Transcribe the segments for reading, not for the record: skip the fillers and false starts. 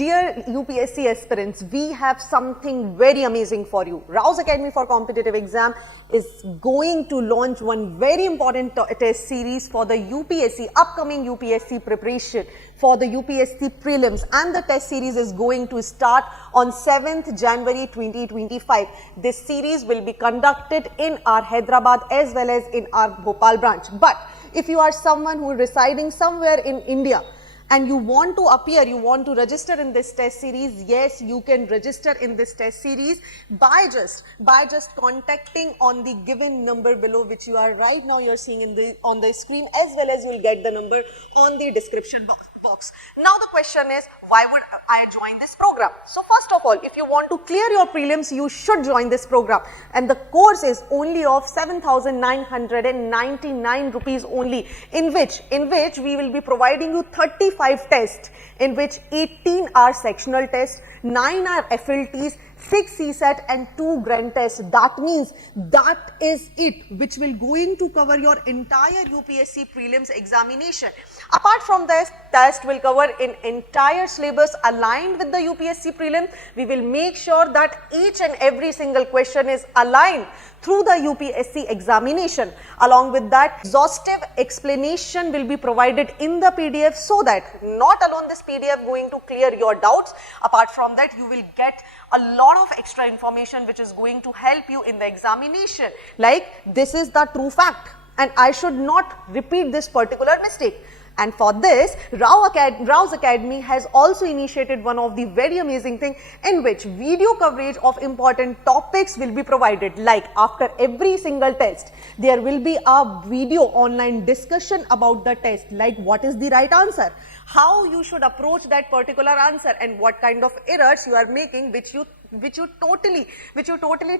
Dear UPSC aspirants, we have something very amazing for you. Rouse Academy for Competitive Exam is going to launch one very important test series for the UPSC, upcoming UPSC preparation for the UPSC prelims, and the test series is going to start on 7th January 2025. This series will be conducted in our Hyderabad as well as in our Bhopal branch. But if you are someone who is residing somewhere in India and you want to appear, you want to register in this test series, yes, you can register in this test series by just contacting on the given number below, which you are right now you're seeing on the screen, as well as you'll get the number on the description box. Now the question is, why would I join this program? So first of all, if you want to clear your prelims, you should join this program, and the course is only of 7,999 rupees only, in which we will be providing you 35 tests, in which 18 are sectional tests, 9 are FLTs, 6 CSAT and 2 grand tests. That means that is it, which will going to cover your entire UPSC prelims examination. Apart from this, test will cover in entire syllabus aligned with the UPSC prelim. We will make sure that each and every single question is aligned through the UPSC examination. Along with that, exhaustive explanation will be provided in the PDF, so that not alone this PDF going to clear your doubts. Apart from that, you will get a lot of extra information which is going to help you in the examination. Like, this is the true fact and I should not repeat this particular mistake. And for this, Rouse Academy has also initiated one of the very amazing thing, in which video coverage of important topics will be provided. Like, after every single test, there will be a video online discussion about the test, like what is the right answer, how you should approach that particular answer, and what kind of errors you are making, which you totally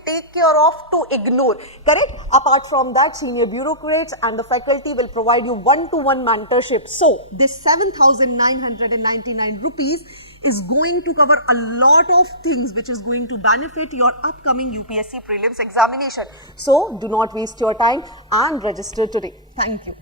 take care of to ignore, correct? Apart from that, senior bureaucrats and the faculty will provide you one-to-one mentorship. So this 7,999 rupees is going to cover a lot of things which is going to benefit your upcoming UPSC prelims examination. So do not waste your time and register today. Thank you.